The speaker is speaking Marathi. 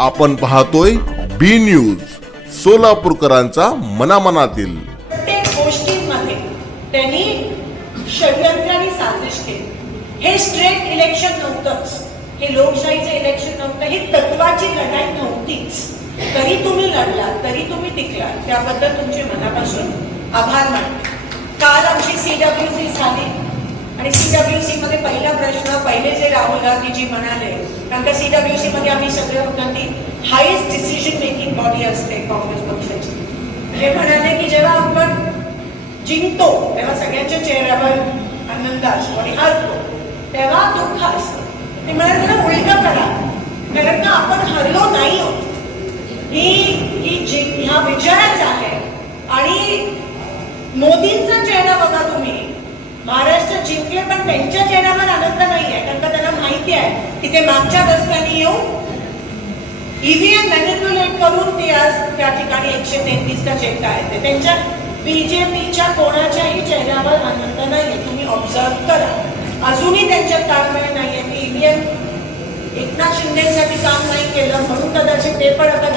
आपण पाहतोय बी न्यूज सोलापूरकरांचा मनामनातील. प्रत्येक गोष्टींमध्ये त्यांनी षडयंत्र आणि साजिश केली. हे स्ट्रेट इलेक्शन नव्हतंच. हे लोकशाहीचं इलेक्शन नव्हतं. ही तत्वाची लढाई नव्हतीच. तरी तुम्ही लढला तरी तुम्ही टिकला. त्याबद्दल तुमचे मनापासून आभार मानले काल आमची सीडब्ल्यूसी झाली. आणि सीडब्ल्यूसी मध्ये पहिला प्रश्न पहिले जे राहुल गांधीजी म्हणाले कारण का सीडब्ल्यूसी मध्ये आम्ही सगळे असते काँग्रेस पक्षाची. हे म्हणाले की जेव्हा आपण जिंकतो तेव्हा सगळ्यांच्या चेहऱ्यावर आनंद असतो आणि हरतो. तेव्हा दुःख असतं. ते म्हणाले त्याला उलट करा. कारण का आपण हरलो नाही आहोत. ही ही जि ह्या विजयाच आहे. आणि मोदींचा चेहरा बघा तुम्ही. महाराष्ट्र जिंकले पण त्यांच्या चेहऱ्यावर आनंद नाही आहे कारण का त्यांना माहिती आहे की ते मागच्या रस्त्याने येऊन ईव्हीएम करून ती आज त्या ठिकाणी एकशे तेहतीसचा चेक आहेत. ते त्यांच्या बीजेपीच्या कोणाच्याही चेहऱ्यावर आनंद नाहीये. तुम्ही ऑब्झर्व करा. अजूनही त्यांच्यात ताळमेळ नाहीये. की ईव्हीएम एकनाथ शिंदेसाठी काम नाही केलं म्हणून कदाचित ते पण आता